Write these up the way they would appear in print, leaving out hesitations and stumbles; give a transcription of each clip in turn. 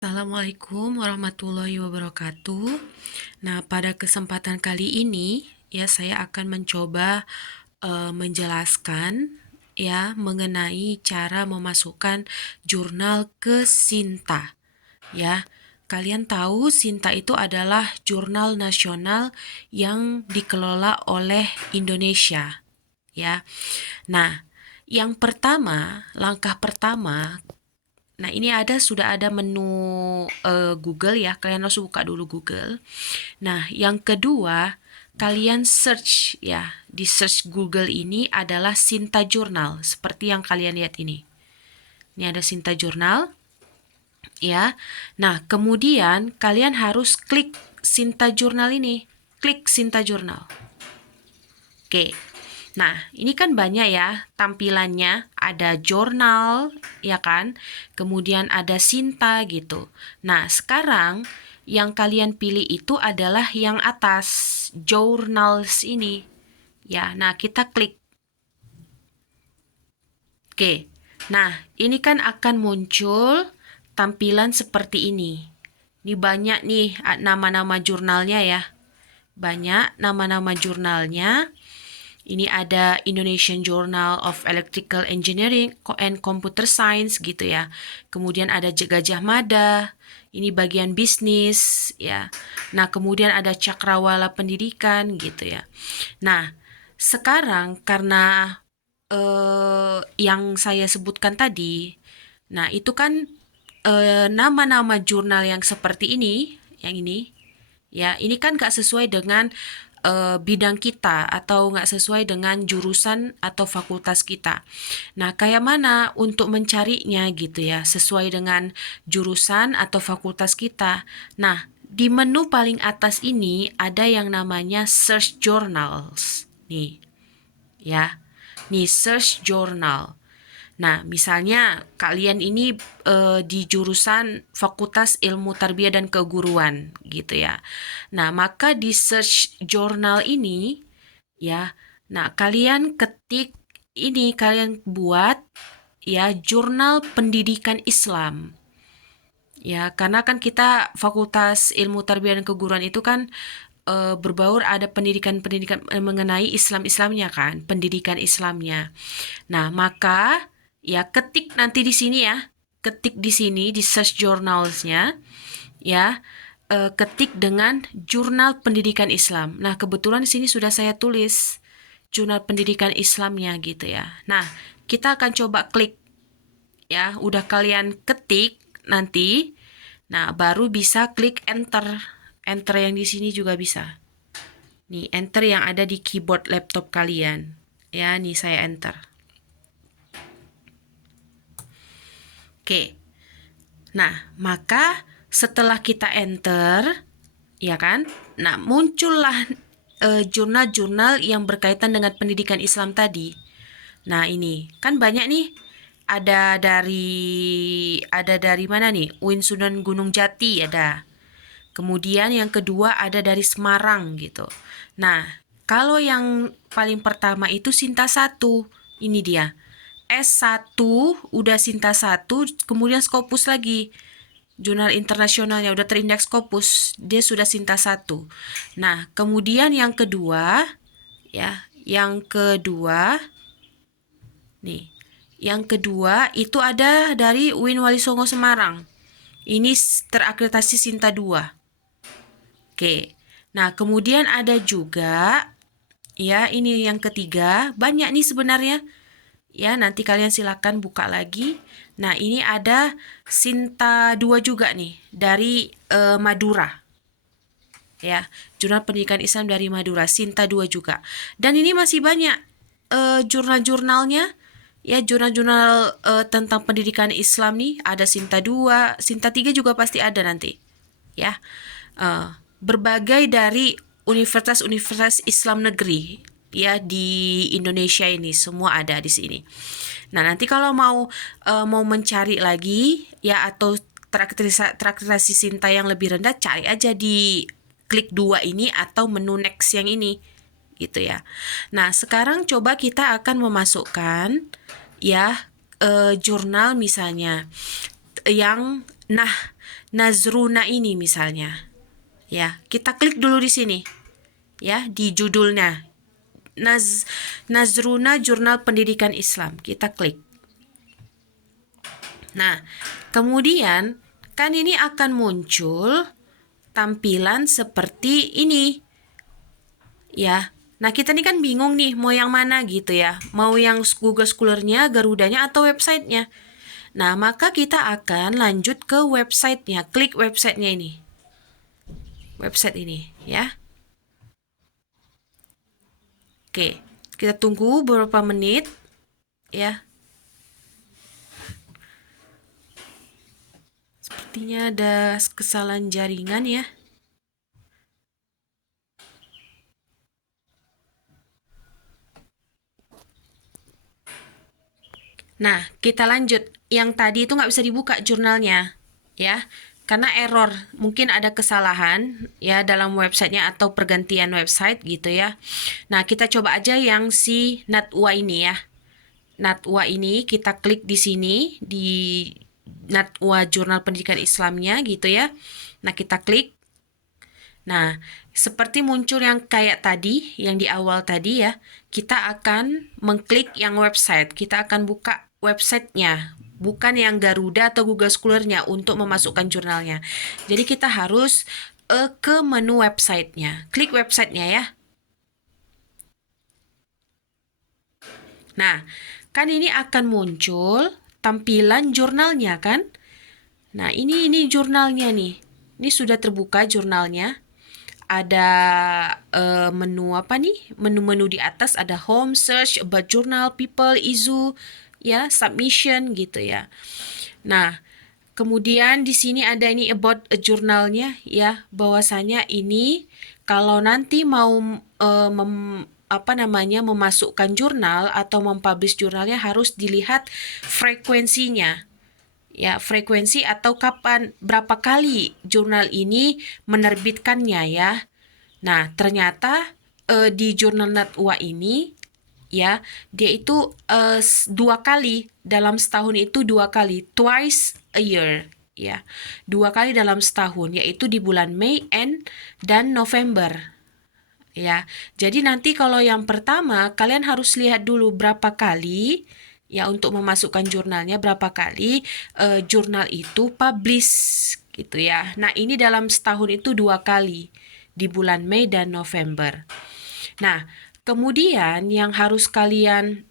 Assalamualaikum warahmatullahi wabarakatuh. Nah, pada kesempatan kali ini ya saya akan mencoba menjelaskan ya mengenai cara memasukkan jurnal ke Sinta. Ya, kalian tahu Sinta itu adalah jurnal nasional yang dikelola oleh Indonesia, ya. Nah, langkah pertama. Nah, ini sudah ada menu Google ya. Kalian harus buka dulu Google. Nah, yang kedua, kalian search ya. Di search Google ini adalah Sinta Jurnal, seperti yang kalian lihat ini. Ini ada Sinta Jurnal ya. Nah, kemudian kalian harus klik Sinta Jurnal ini. Klik Sinta Jurnal. Oke. Nah, ini kan banyak ya tampilannya, ada jurnal, ya kan? Kemudian ada Sinta gitu. Nah, sekarang yang kalian pilih itu adalah yang atas, journals ini. Ya, nah kita klik. Oke. Nah, ini kan akan muncul tampilan seperti ini. Ini banyak nih nama-nama jurnalnya ya. Banyak nama-nama jurnalnya. Ini ada Indonesian Journal of Electrical Engineering and Computer Science gitu ya. Kemudian ada Gajah Mada, ini bagian bisnis ya. Nah, kemudian ada Cakrawala Pendidikan gitu ya. Nah, sekarang karena yang saya sebutkan tadi, nah itu kan nama-nama jurnal yang seperti ini, yang ini, ya ini kan nggak sesuai dengan bidang kita atau nggak sesuai dengan jurusan atau fakultas kita. Nah, kayak mana untuk mencarinya gitu ya, sesuai dengan jurusan atau fakultas kita. Nah, di menu paling atas ini ada yang namanya search journals. Nih, ya. Nih, search journal. Nah, misalnya kalian ini di jurusan Fakultas Ilmu Tarbiyah dan Keguruan gitu ya. Nah, maka di search journal ini ya. Nah, kalian ketik ini, kalian buat ya jurnal pendidikan Islam. Ya, karena kan kita Fakultas Ilmu Tarbiyah dan Keguruan itu kan berbaur ada pendidikan-pendidikan mengenai Islam-Islamnya kan, pendidikan Islamnya. Nah, maka ya ketik nanti di sini ya, ketik di sini di search journalsnya ya, ketik dengan jurnal pendidikan Islam. Nah, kebetulan di sini sudah saya tulis jurnal pendidikan Islamnya gitu ya. Nah, kita akan coba klik ya, udah kalian ketik nanti, nah baru bisa klik enter. Enter yang di sini juga bisa. Nih, enter yang ada di keyboard laptop kalian. Ya, nih saya enter. Oke. Nah, maka setelah kita enter, ya kan? Nah, muncullah jurnal-jurnal yang berkaitan dengan pendidikan Islam tadi. Nah, ini kan banyak nih. Ada dari mana nih? UIN Sunan Gunung Jati ada. Kemudian yang kedua ada dari Semarang gitu. Nah, kalau yang paling pertama itu Sinta 1. Ini dia. S1 udah Sinta 1, kemudian Scopus lagi. Jurnal internasionalnya udah terindeks Scopus, dia sudah Sinta 1. Nah, kemudian yang kedua ya, yang kedua nih. Yang kedua itu ada dari UIN Wali Songo Semarang. Ini terakreditasi Sinta 2. Oke. Nah, kemudian ada juga ya, ini yang ketiga, banyak nih sebenarnya. Ya, nanti kalian silakan buka lagi. Nah, ini ada Sinta 2 juga nih dari Madura. Ya, Jurnal Pendidikan Islam dari Madura, Sinta 2 juga. Dan ini masih banyak jurnal-jurnalnya. Ya, jurnal-jurnal tentang pendidikan Islam nih, ada Sinta 2, Sinta 3 juga pasti ada nanti. Ya. Berbagai dari universitas-universitas Islam negeri ya di Indonesia ini semua ada di sini. Nah, nanti kalau mau mencari lagi ya atau traktirasi Sinta yang lebih rendah, cari aja di klik 2 ini atau menu next yang ini gitu ya. Nah, sekarang coba kita akan memasukkan ya jurnal misalnya yang nah Nazruna ini misalnya. Ya, kita klik dulu di sini. Ya, di judulnya. Nazruna Jurnal Pendidikan Islam. Kita klik. Nah, kemudian kan ini akan muncul tampilan seperti ini. Ya. Nah, kita ini kan bingung nih mau yang mana gitu ya. Mau yang Google Scholar-nya, Garudanya, atau websitenya. Nah, maka kita akan lanjut ke websitenya. Klik websitenya ini. Website ini ya. Oke, kita tunggu beberapa menit ya. Sepertinya ada kesalahan jaringan ya. Nah, kita lanjut. Yang tadi itu nggak bisa dibuka jurnalnya, ya. Karena error, mungkin ada kesalahan ya dalam websitenya atau pergantian website gitu ya. Nah, kita coba aja yang si Natwa ini ya. Natwa ini kita klik di sini di Natwa Jurnal Pendidikan Islamnya gitu ya. Nah, kita klik. Nah, seperti muncul yang kayak tadi, yang di awal tadi ya, kita akan mengklik yang website. Kita akan buka websitenya, bukan yang Garuda atau Google Scholar-nya untuk memasukkan jurnalnya. Jadi kita harus ke menu websitenya. Klik websitenya ya. Nah, kan ini akan muncul tampilan jurnalnya kan? Nah, ini jurnalnya nih. Ini sudah terbuka jurnalnya. Ada menu apa nih? Menu-menu di atas ada home, search, about journal, people, issue, ya, submission gitu ya. Nah, kemudian di sini ada ini about a journalnya ya, bahwasanya ini kalau nanti mau memasukkan jurnal atau mempublish jurnalnya harus dilihat frekuensinya. Ya, frekuensi atau kapan, berapa kali jurnal ini menerbitkannya ya. Nah, ternyata di jurnal Natwa ini ya, dia itu 2 kali dalam setahun itu 2 kali, twice a year ya. 2 kali dalam setahun, yaitu di bulan Mei dan November. Ya, jadi nanti kalau yang pertama kalian harus lihat dulu berapa kali ya untuk memasukkan jurnalnya, berapa kali jurnal itu publish gitu ya. Nah, ini dalam setahun itu 2 kali di bulan Mei dan November. Nah, kemudian yang harus kalian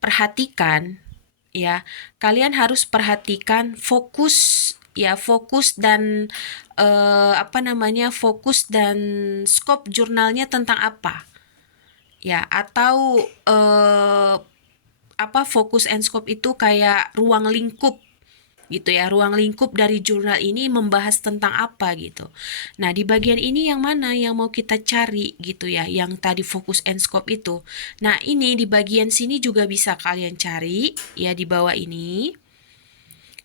perhatikan ya, kalian harus perhatikan fokus ya, fokus dan fokus dan scope jurnalnya tentang apa ya, atau fokus and scope itu kayak ruang lingkup gitu ya, ruang lingkup dari jurnal ini membahas tentang apa gitu. Nah, di bagian ini yang mana yang mau kita cari gitu ya, yang tadi fokus and scope itu. Nah, ini di bagian sini juga bisa kalian cari ya, di bawah ini.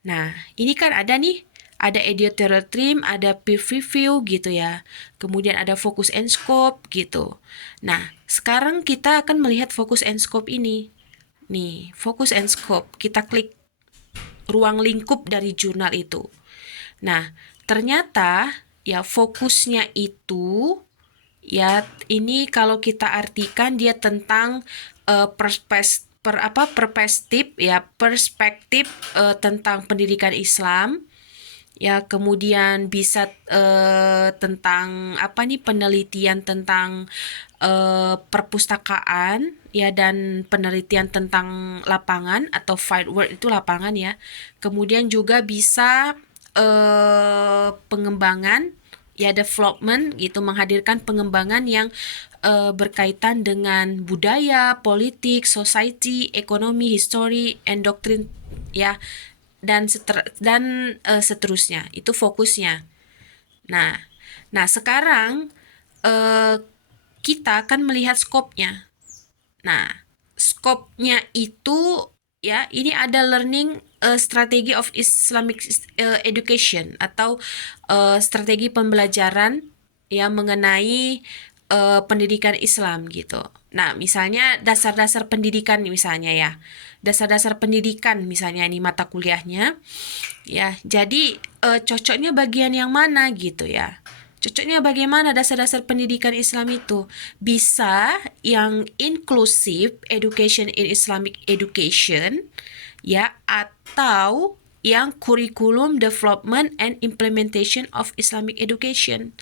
Nah, ini kan ada nih, ada editorial trim, ada peer review gitu ya. Kemudian ada focus and scope gitu. Nah, sekarang kita akan melihat focus and scope ini. Nih, focus and scope. Kita klik ruang lingkup dari jurnal itu. Nah, ternyata ya fokusnya itu ya ini kalau kita artikan dia tentang perspektif tentang pendidikan Islam ya, kemudian bisa tentang penelitian tentang perpustakaan ya, dan penelitian tentang lapangan atau fieldwork itu lapangan ya. Kemudian juga bisa pengembangan ya, development gitu, menghadirkan pengembangan yang berkaitan dengan budaya, politik, society, ekonomi, history, and doctrine ya, dan seterusnya. Itu fokusnya. Nah, sekarang kita akan melihat skopnya. Nah, skopnya itu ya, ini ada learning strategy of Islamic education atau strategi pembelajaran ya mengenai pendidikan Islam gitu. Nah, misalnya dasar-dasar pendidikan misalnya ya. Dasar-dasar pendidikan misalnya ini mata kuliahnya ya. Jadi cocoknya bagian yang mana gitu ya. Cocoknya bagaimana dasar-dasar pendidikan Islam itu? Bisa yang inclusive education in Islamic education ya, atau yang curriculum development and implementation of Islamic education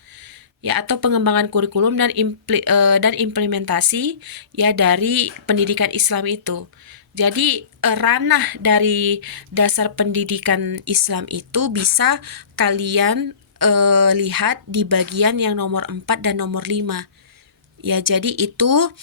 ya, atau pengembangan kurikulum dan implementasi ya dari pendidikan Islam itu. Jadi ranah dari dasar pendidikan Islam itu bisa kalian lihat di bagian yang nomor 4 dan nomor 5. Ya, jadi itu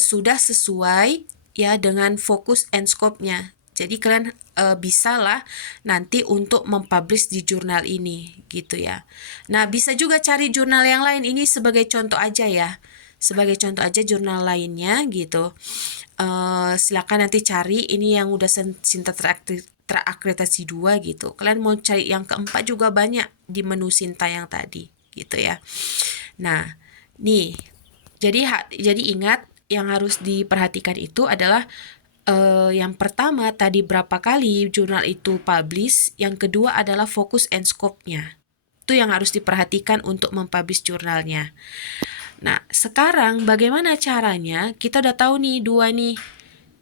sudah sesuai ya dengan fokus and scope-nya. Jadi kalian bisa lah nanti untuk mempublish di jurnal ini gitu ya. Nah, bisa juga cari jurnal yang lain. Ini sebagai contoh aja ya. Sebagai contoh aja jurnal lainnya gitu. Silakan nanti cari ini yang udah Sinta terakreditasi 2 gitu. Kalian mau cari yang keempat juga banyak di menu Sinta yang tadi gitu ya. Nah, nih. Jadi ingat yang harus diperhatikan itu adalah yang pertama tadi berapa kali jurnal itu publish, yang kedua adalah fokus and scope-nya. Itu yang harus diperhatikan untuk mempublish jurnalnya. Nah, sekarang bagaimana caranya? Kita udah tahu nih dua nih,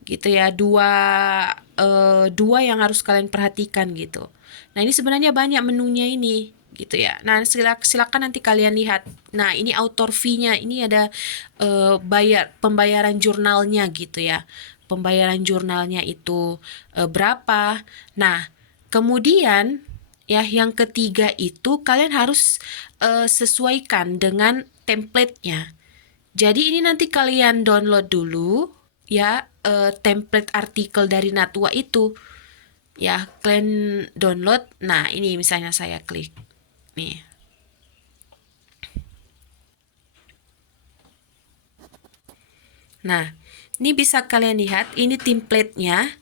gitu ya, dua yang harus kalian perhatikan gitu. Nah, ini sebenarnya banyak menunya ini, gitu ya. Nah, silakan nanti kalian lihat. Nah, ini author fee-nya, ini ada pembayaran jurnalnya gitu ya. Pembayaran jurnalnya itu berapa. Nah, kemudian ya yang ketiga itu kalian harus sesuaikan dengan template-nya. Jadi ini nanti kalian download dulu ya template artikel dari Natwa itu. Ya, kalian download. Nah, ini misalnya saya klik. Nih. Nah, ini bisa kalian lihat, ini template-nya.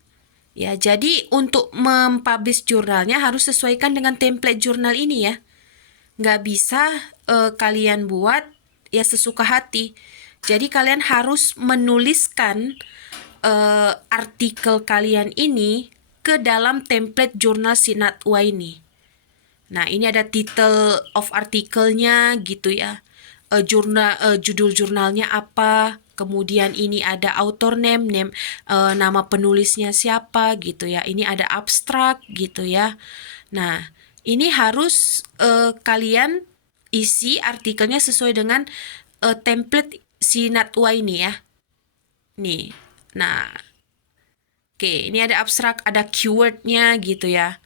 Ya, jadi untuk mempublish jurnalnya harus sesuaikan dengan template jurnal ini ya. Nggak bisa kalian buat ya sesuka hati. Jadi kalian harus menuliskan artikel kalian ini ke dalam template jurnal Sinatwa ini. Nah, ini ada title of artikelnya gitu ya. Judul jurnalnya apa, kemudian ini ada author name, nama penulisnya siapa gitu ya. Ini ada abstrak gitu ya. Nah, ini harus kalian isi artikelnya sesuai dengan template Sinatwa ini ya. Nih. Nah, oke, ini ada abstrak, ada keywordnya gitu ya.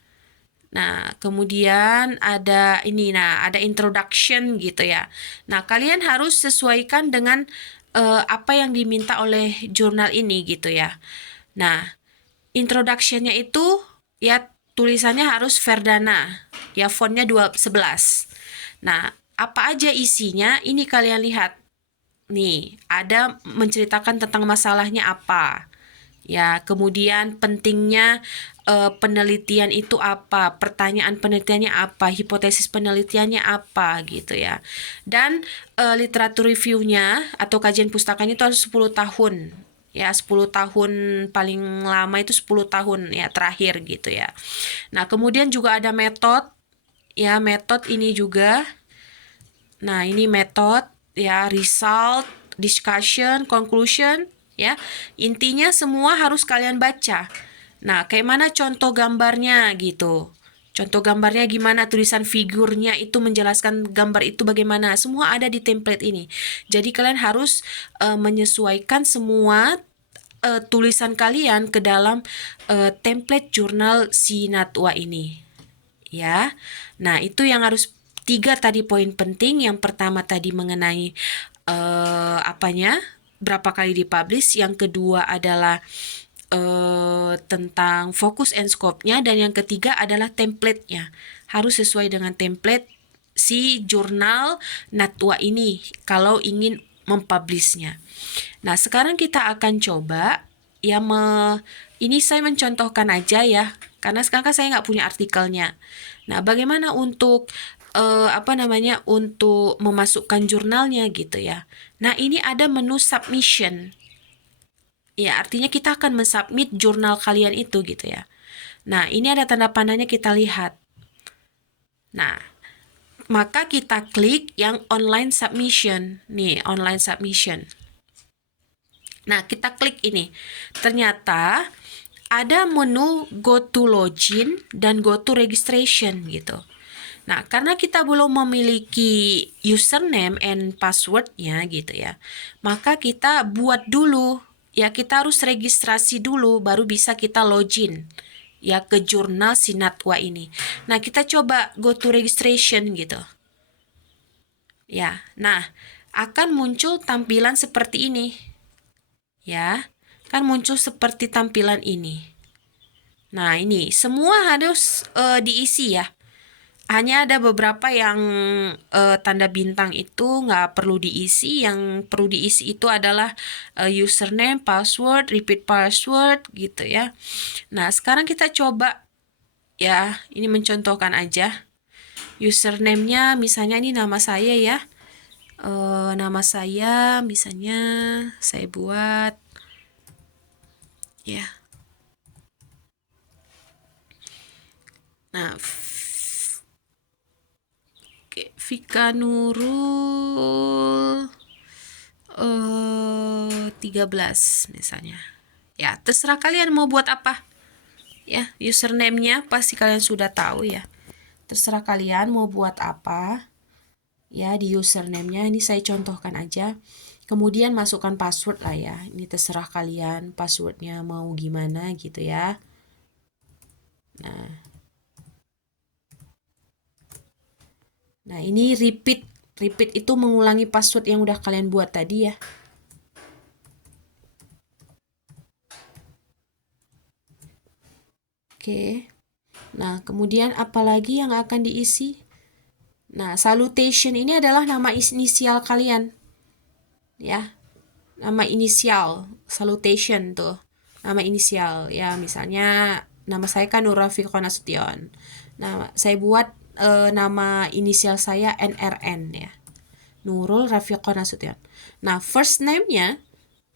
Nah, kemudian ada ini, ada introduction gitu ya. Nah, kalian harus sesuaikan dengan apa yang diminta oleh jurnal ini gitu ya. Nah, introduction-nya itu ya tulisannya harus Verdana, ya fontnya 211. Nah, apa aja isinya? Ini kalian lihat. Nih, ada menceritakan tentang masalahnya apa. Ya, kemudian pentingnya penelitian itu apa, pertanyaan penelitiannya apa, hipotesis penelitiannya apa gitu ya. Dan literatur review-nya atau kajian pustakanya itu harus 10 tahun. Ya, 10 tahun paling lama itu 10 tahun ya terakhir gitu ya. Nah, kemudian juga ada metode. Ya, metode ini juga. Nah, ini metode ya, result, discussion, conclusion. Ya, intinya semua harus kalian baca. Nah, kayak mana contoh gambarnya gitu. Contoh gambarnya gimana, tulisan figurnya itu menjelaskan gambar itu bagaimana. Semua ada di template ini. Jadi kalian harus menyesuaikan semua tulisan kalian ke dalam template jurnal Sinatwa ini. Ya. Nah, itu yang harus 3 tadi poin penting. Yang pertama tadi mengenai berapa kali dipublish. Yang kedua adalah tentang fokus and scope-nya, dan yang ketiga adalah template-nya. Harus sesuai dengan template si jurnal Natwa ini kalau ingin mempublishnya. Nah, sekarang kita akan coba ya ini saya mencontohkan aja ya, Karena sekarang kan saya nggak punya artikelnya. Nah, bagaimana untuk untuk memasukkan jurnalnya gitu ya. Nah, ini ada menu submission. Ya, artinya kita akan mensubmit jurnal kalian itu gitu ya. Nah, ini ada tanda panahnya kita lihat. Nah, maka kita klik yang online submission. Nih, online submission. Nah, kita klik ini. Ternyata ada menu go to login dan go to registration gitu. Nah, karena kita belum memiliki username and passwordnya gitu ya, maka kita buat dulu. Ya, kita harus registrasi dulu, baru bisa kita login ya ke jurnal Sinatwa ini. Nah, kita coba go to registration gitu. Ya, nah akan muncul tampilan seperti ini. Ya, kan muncul seperti tampilan ini. Nah, ini semua harus diisi ya. Hanya ada beberapa yang tanda bintang itu nggak perlu diisi. Yang perlu diisi itu adalah username, password, repeat password gitu ya. Nah, sekarang kita coba ya, ini mencontohkan aja. Username-nya misalnya ini nama saya ya. Nama saya misalnya saya buat ya. Nah, Vika Nurul 13 misalnya. Ya, terserah kalian mau buat apa. Ya, username-nya pasti kalian sudah tahu ya. Terserah kalian mau buat apa. Ya, di username-nya ini saya contohkan aja. Kemudian masukkan password lah ya. Ini terserah kalian passwordnya mau gimana gitu ya. Nah, ini repeat. Repeat itu mengulangi password yang udah kalian buat tadi ya. Oke. Nah, kemudian apa lagi yang akan diisi? Nah, salutation ini adalah nama inisial kalian. Ya. Nama inisial, salutation tuh. Nama inisial. Ya, misalnya nama saya kan Nur Rafiqah Nasution. Nah, saya buat nama inisial saya NRN ya. Nurul Rafiqah Nasution. Nah, first name-nya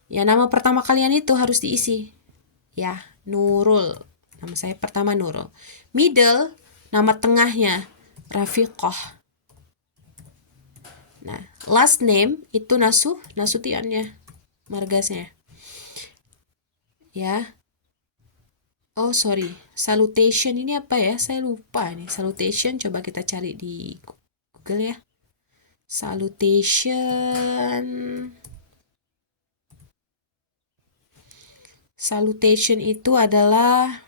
ya nama pertama kalian itu harus diisi. Ya, Nurul. Nama saya pertama Nurul. Middle, nama tengahnya Rafiqah. Nah, last name itu Nasutionnya, margasnya. Ya. Oh, sorry. Salutation ini apa ya? Saya lupa nih. Salutation coba kita cari di Google ya. Salutation. Salutation itu adalah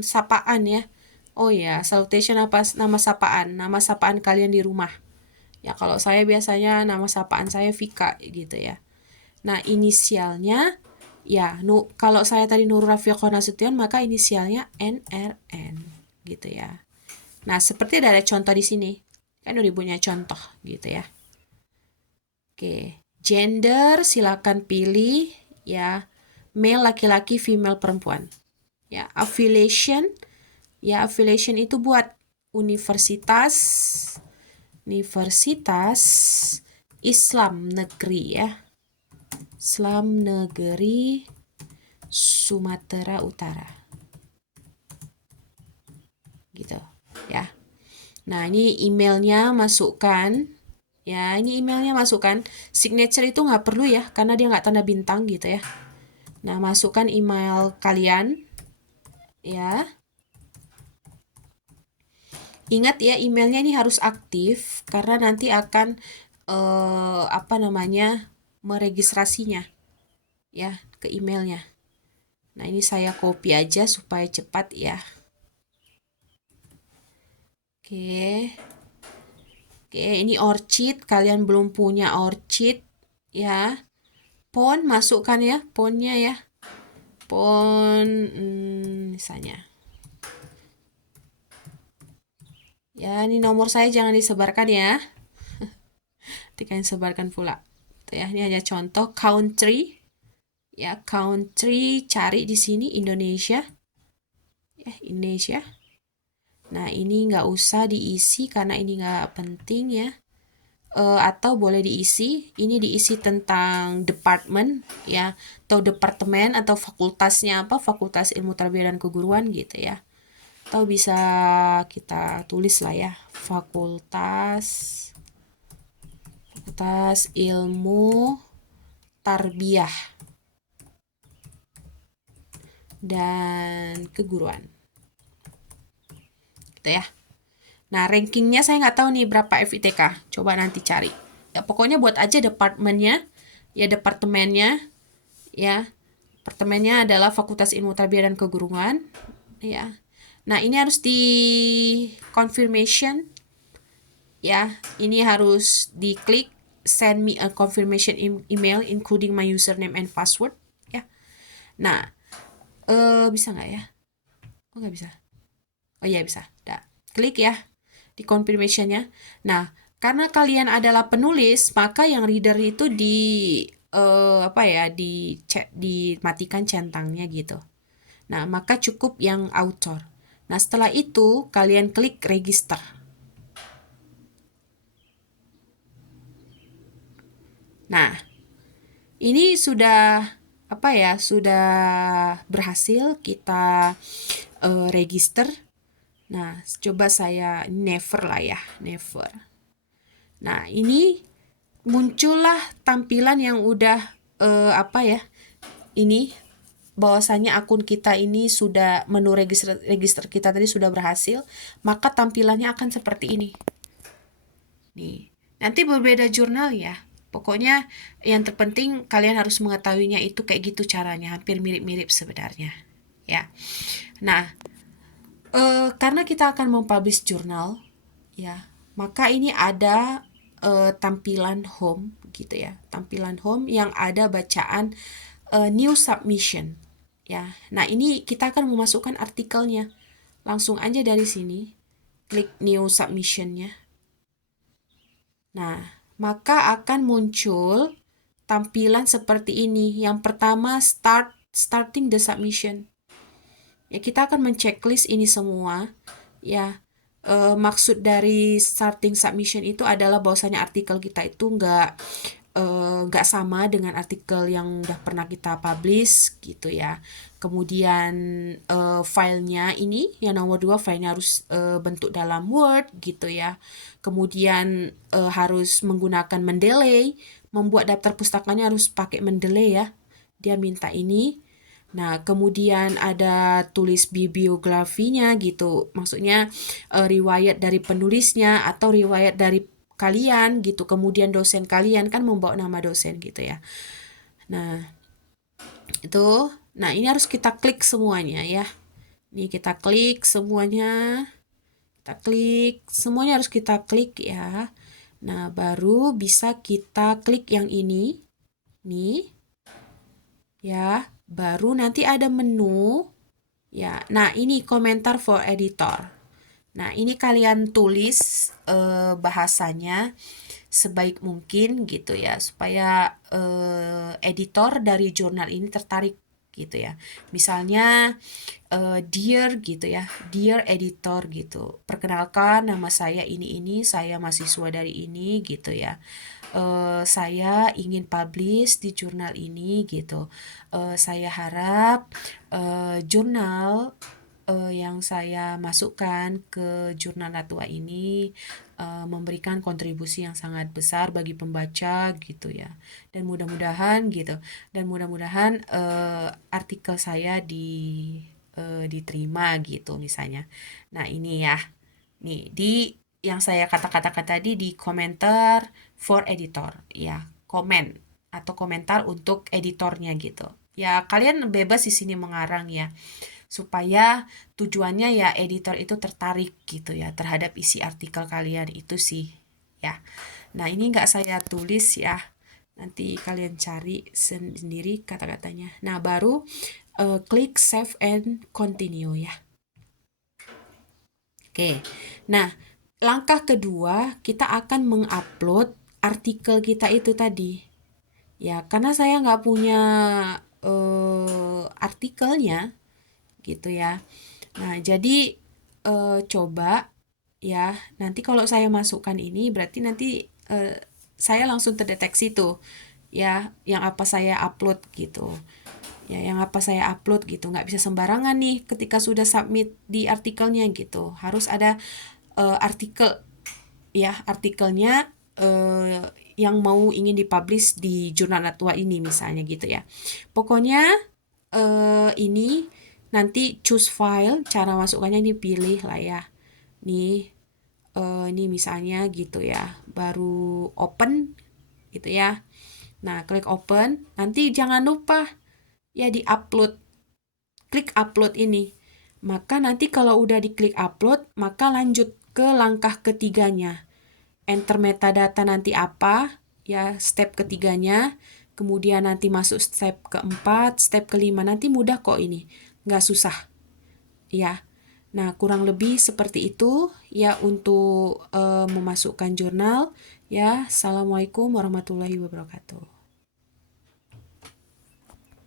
sapaan ya. Oh ya, salutation apa nama sapaan? Nama sapaan kalian di rumah. Ya, kalau saya biasanya nama sapaan saya Vika gitu ya. Nah, inisialnya ya, kalau saya tadi Nur Rafiqah Nasution, maka inisialnya NRN gitu ya. Nah, seperti ada contoh di sini. Kan udah punya contoh gitu ya. Oke, gender silakan pilih ya. Male laki-laki, female perempuan. Ya, affiliation. Ya, affiliation itu buat universitas Islam Negeri ya. Islam Negeri Sumatera Utara. Gitu ya. Nah, ini emailnya masukkan. Ya, ini emailnya masukkan. Signature itu nggak perlu ya, karena dia nggak tanda bintang gitu ya. Nah, masukkan email kalian. Ya. Ingat ya, emailnya ini harus aktif, karena nanti akan meregistrasinya. Ya, ke emailnya. Nah, ini saya copy aja supaya cepat ya. Oke. Oke, ini orchid. Kalian belum punya orchid ya. Pon masukkan ya, ponnya ya. Pon misalnya. Ya, ini nomor saya jangan disebarkan ya. Nanti kalian sebarkan pula. Tuh ya, ini hanya contoh country. Ya, country cari di sini Indonesia. ya, Indonesia. Nah, ini nggak usah diisi karena ini nggak penting ya. Atau boleh diisi, ini diisi tentang department ya, atau departemen atau fakultasnya apa, fakultas ilmu tarbiyah dan keguruan gitu ya. Atau bisa kita tulis lah ya, fakultas ilmu tarbiyah dan keguruan gitu ya. Nah, rankingnya saya nggak tahu nih berapa FITK. Coba nanti cari. Ya, pokoknya buat aja departemennya, ya departemennya, ya. Departemennya adalah Fakultas Ilmu Tarbiyah dan Keguruan, ya. Nah, ini harus di confirmation, ya. Ini harus diklik send me a confirmation email including my username and password, ya. Nah, bisa nggak ya? Oh, nggak bisa. Oh iya bisa. Dah. Klik ya di confirmation-nya. Nah, karena kalian adalah penulis, maka yang reader itu dimatikan centangnya gitu. Nah, maka cukup yang author. Nah, setelah itu kalian klik register. Nah, ini sudah sudah berhasil kita register. Nah, coba saya never lah ya, never. Nah, ini muncullah tampilan yang udah ini bahwasanya akun kita ini sudah menu register kita tadi sudah berhasil, maka tampilannya akan seperti ini. Nih, nanti berbeda jurnal ya. Pokoknya yang terpenting kalian harus mengetahuinya itu kayak gitu caranya, hampir mirip-mirip sebenarnya. Ya. Nah, karena kita akan mempublish jurnal, ya, maka ini ada tampilan home gitu ya, tampilan home yang ada bacaan new submission, ya. Nah, ini kita akan memasukkan artikelnya. Langsung aja dari sini, klik new submissionnya. Nah, maka akan muncul tampilan seperti ini. Yang pertama, starting the submission. Ya, kita akan menceklis ini semua. Ya, maksud dari starting submission itu adalah bahwasanya artikel kita itu nggak sama dengan artikel yang udah pernah kita publish gitu ya. Kemudian filenya ini yang nomor 2, filenya harus bentuk dalam Word gitu ya. Kemudian harus menggunakan Mendeley, membuat daftar pustakanya harus pakai Mendeley ya. Dia minta ini. Nah, kemudian ada tulis bibliografinya gitu. Maksudnya riwayat dari penulisnya atau riwayat dari kalian gitu. Kemudian dosen kalian kan membawa nama dosen gitu ya. Nah, itu. Nah, ini harus kita klik semuanya ya. Nih kita klik semuanya. Kita klik, semuanya harus kita klik ya. Nah, baru bisa kita klik yang ini. Nih. Ya, baru nanti ada menu. Ya, nah ini komentar for editor. Nah, ini kalian tulis bahasanya sebaik mungkin gitu ya, supaya editor dari jurnal ini tertarik gitu ya. Misalnya dear gitu ya, dear editor gitu. Perkenalkan nama saya ini, saya mahasiswa dari ini gitu ya. Saya ingin publish di jurnal ini gitu. Saya harap jurnal yang saya masukkan ke jurnal Natua ini memberikan kontribusi yang sangat besar bagi pembaca gitu ya. Dan mudah-mudahan gitu. Dan mudah-mudahan artikel saya diterima gitu misalnya. Nah, ini ya. Nih, di yang saya kata-katakan tadi di komentar for editor, ya, komen atau komentar untuk editornya gitu. Ya, kalian bebas di sini mengarang ya, supaya tujuannya ya editor itu tertarik gitu ya terhadap isi artikel kalian itu sih ya. Nah, ini nggak saya tulis ya, nanti kalian cari sendiri kata-katanya. Nah, baru klik save and continue ya. Oke, nah langkah kedua kita akan mengupload artikel kita itu tadi. Ya, karena saya nggak punya artikelnya gitu ya. Nah, jadi coba ya, nanti kalau saya masukkan ini berarti nanti saya langsung terdeteksi tuh ya yang apa saya upload gitu. Ya, yang apa saya upload gitu. Nggak bisa sembarangan nih ketika sudah submit di artikelnya gitu. Harus ada artikel ya, artikelnya yang mau ingin dipublish di jurnal Natwa ini misalnya gitu ya. Pokoknya ini nanti choose file, cara masukkannya dipilih lah ya. Nih, ini misalnya gitu ya. Baru open gitu ya. Nah, klik open. Nanti jangan lupa ya di-upload. Klik upload ini. Maka nanti kalau udah diklik upload, maka lanjut ke langkah ketiganya. Enter metadata nanti apa, ya step ketiganya. Kemudian nanti masuk step keempat, step kelima. Nanti mudah kok ini. Nggak susah. Ya. Nah, kurang lebih seperti itu ya untuk memasukkan jurnal. Ya, Assalamualaikum warahmatullahi wabarakatuh.